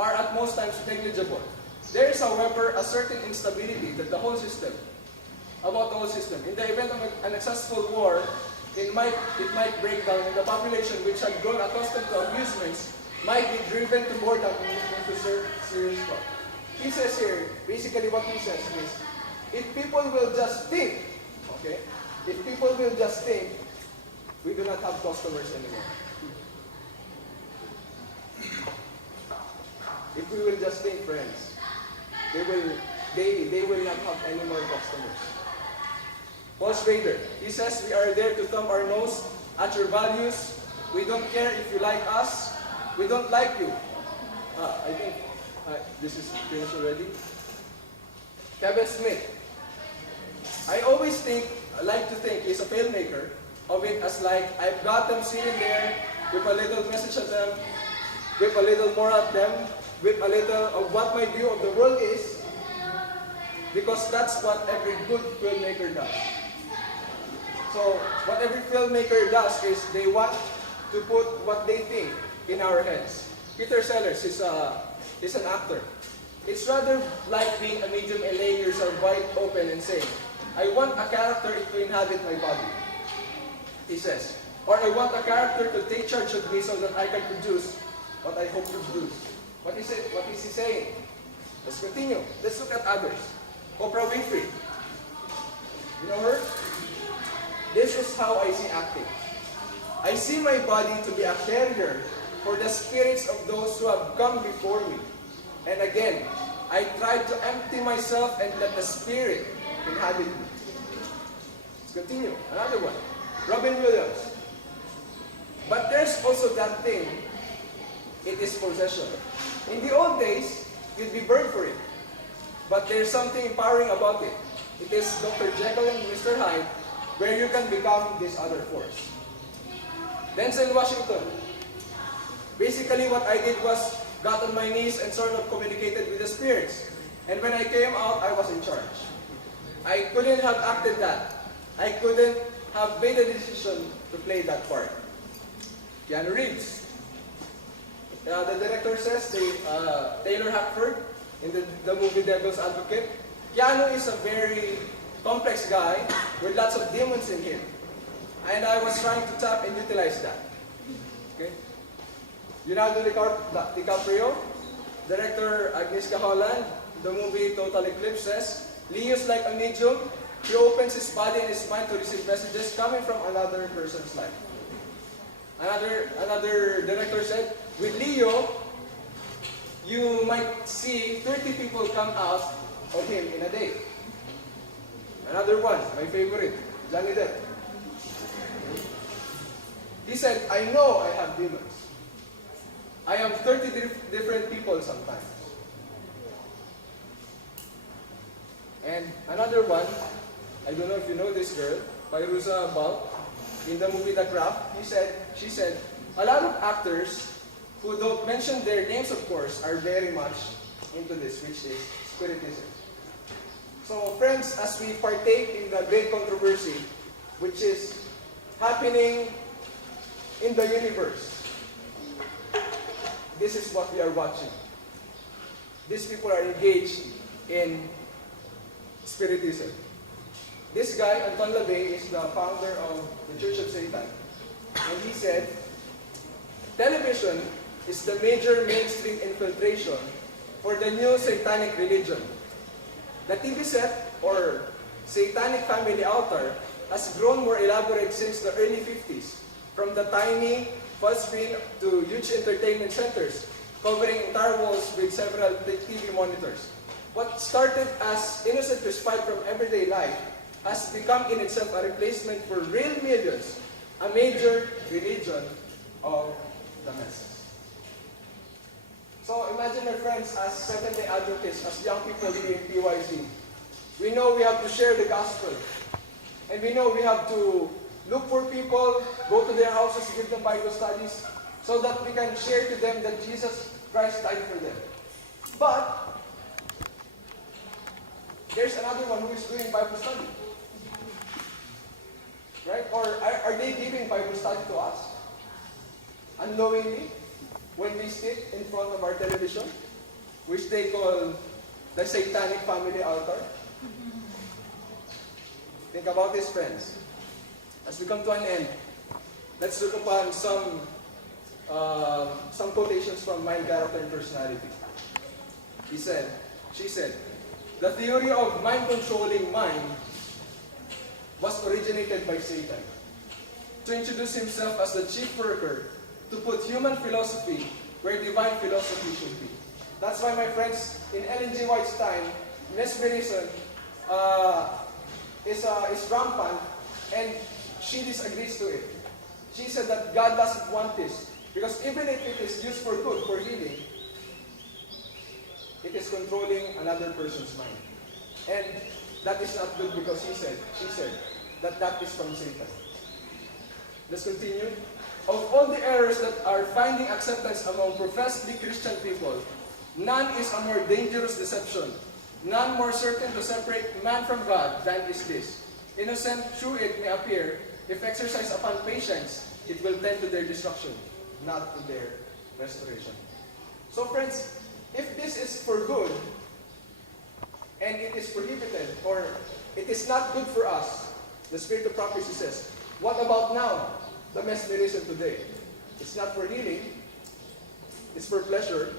are at most times negligible. There is, however, a certain instability that about the whole system. In the event of an successful war, it might break down, and the population, which had grown accustomed to amusements, might be driven to boredom into serious trouble. He says here, basically what he says is, if people will just think, okay, if people will just think, we do not have customers anymore. If we will just think, friends, they will not have any more customers. Paul Schrader, he says, we are there to thumb our nose at your values. We don't care if you like us. We don't like you. I think this is finished already. Kevin Smith, I always like to think he's a filmmaker of it as like, I've got them sitting there with a little message at them, with a little more at them, with a little of what my view of the world is, because that's what every good filmmaker does. So, what every filmmaker does is they want to put what they think in our heads. Peter Sellers is an actor. It's rather like being a medium and laying yourself wide open and saying, I want a character to inhabit my body, he says. Or I want a character to take charge of me so that I can produce what I hope to produce. What is he saying? Let's continue. Let's look at others. Oprah Winfrey. You know her? This is how I see acting. I see my body to be a carrier for the spirits of those who have come before me. And again, I try to empty myself and let the Spirit inhabit me. Let's continue. Another one. Robin Williams. But there's also that thing. It is possession. In the old days, you'd be burned for it. But there's something empowering about it. It is Dr. Jekyll and Mr. Hyde, where you can become this other force. Denzel Washington. Basically, what I did was got on my knees and sort of communicated with the spirits. And when I came out, I was in charge. I couldn't have acted that. I couldn't have made a decision to play that part. Keanu Reeves. The director says, Taylor Hackford, in the movie Devil's Advocate, Keanu is a very complex guy with lots of demons in him. And I was trying to tap and utilize that. Okay? Leonardo DiCaprio, director Agnieszka Holland, the movie Total Eclipse says, Leo's like a medium. He opens his body and his mind to receive messages coming from another person's life. Another director said, with Leo, you might see 30 people come out of him in a day. Another one, my favorite, Johnny Depp. He said, I know I have demons. I am 30 different people sometimes. And another one, I don't know if you know this girl, Fairuza Balk, in the movie The Craft, she said, a lot of actors who don't mention their names, of course, are very much into this, which is spiritism. So, friends, as we partake in the great controversy, which is happening in the universe, this is what we are watching. These people are engaged in spiritism. This guy, Anton LaVey, is the founder of the Church of Satan. And he said, television is the major mainstream infiltration for the new satanic religion. The TV set, or satanic family altar, has grown more elaborate since the early 50s, from the tiny fuzz screen to huge entertainment centers, covering entire walls with several TV monitors. What started as innocent respite from everyday life has become in itself a replacement for real millions, a major religion of the masses. So imagine, my friends, as Seventh-day Adventists, as young people here in PYZ, we know we have to share the gospel. And we know we have to look for people, go to their houses, give them Bible studies, so that we can share to them that Jesus Christ died for them. But there's another one who is doing Bible study. Right? Or are they giving Bible study to us? Unknowingly, when we sit in front of our television? which they call the satanic family altar. Think about this, friends. As we come to an end, let's look upon some quotations from Mind, Character, and Personality. She said, the theory of mind-controlling mind was originated by Satan to introduce himself as the chief worker to put human philosophy where divine philosophy should be. That's why, my friends, in Ellen G. White's time, mesmerism is rampant, and she disagrees to it. She said that God doesn't want this, because even if it is used for good, for healing, it is controlling another person's mind. And that is not good, because she said that is from Satan. Let's continue. Of all the errors that are finding acceptance among professedly Christian people, none is a more dangerous deception, none more certain to separate man from God than is this. Innocent through it may appear, if exercised upon patience, it will tend to their destruction, not to their restoration. So friends, if this is for good, and it is prohibited, or it is not good for us, the spirit of prophecy says, what about now? The mesmerism today. It's not for healing, it's for pleasure.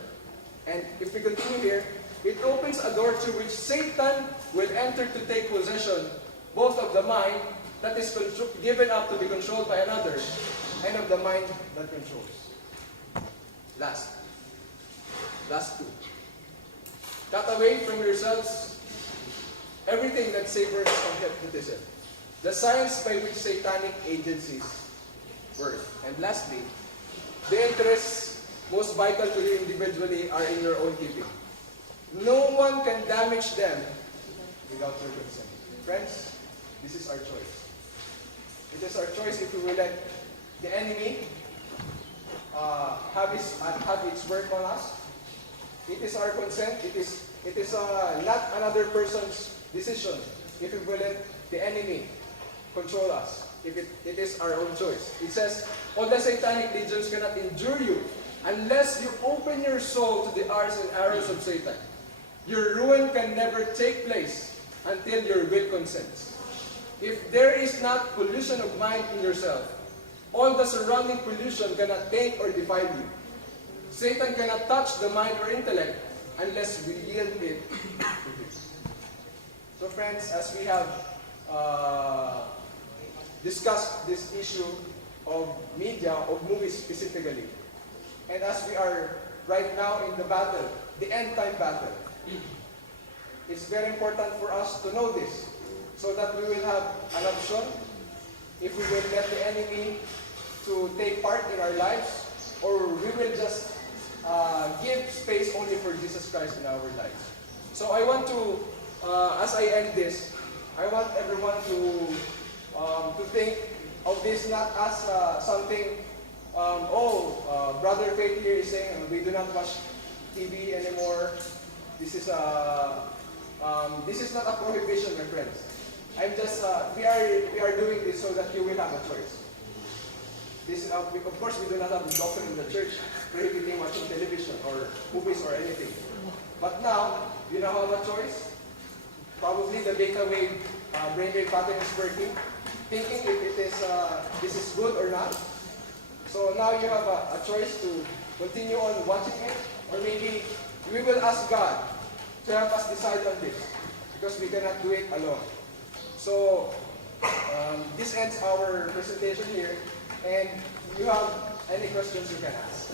And if we continue here, it opens a door through which Satan will enter to take possession both of the mind that is given up to be controlled by another, and of the mind that controls. Last two. Cut away from yourselves everything that savors from hypnotism, the science by which satanic agencies work. And lastly, the interests most vital to you individually are in your own keeping. No one can damage them without your consent. Friends, this is our choice. It is our choice if we will let the enemy have its work on us. It is our consent. It is not another person's decision if we will let the enemy control us. If it is our own choice. It says, all the satanic legions cannot endure you unless you open your soul to the arts and arrows of Satan. Your ruin can never take place until your will consents. If there is not pollution of mind in yourself, all the surrounding pollution cannot taint or defile you. Satan cannot touch the mind or intellect unless we yield it to him. So friends, as we have discussed this issue of media, of movies specifically, and as we are right now in the battle, the end-time battle, it's very important for us to know this, so that we will have an option if we will let the enemy to take part in our lives, or we will just give space only for Jesus Christ in our lives. So I want to, as I end this, I want everyone to think of this not as something, Brother Faith here is saying we do not watch TV anymore. This is not a prohibition, my friends. I'm just, we are doing this so that you will have a choice. This, of course, we do not have a doctrine in the church prohibiting watching television or movies or anything. But now, you now have a choice. Probably the beta wave brainwave pattern is working, thinking if it is this is good or not. So now you have a choice to continue on watching it, or maybe we will ask God to help us decide on this, because we cannot do it alone. So this ends our presentation here, and if you have any questions you can ask.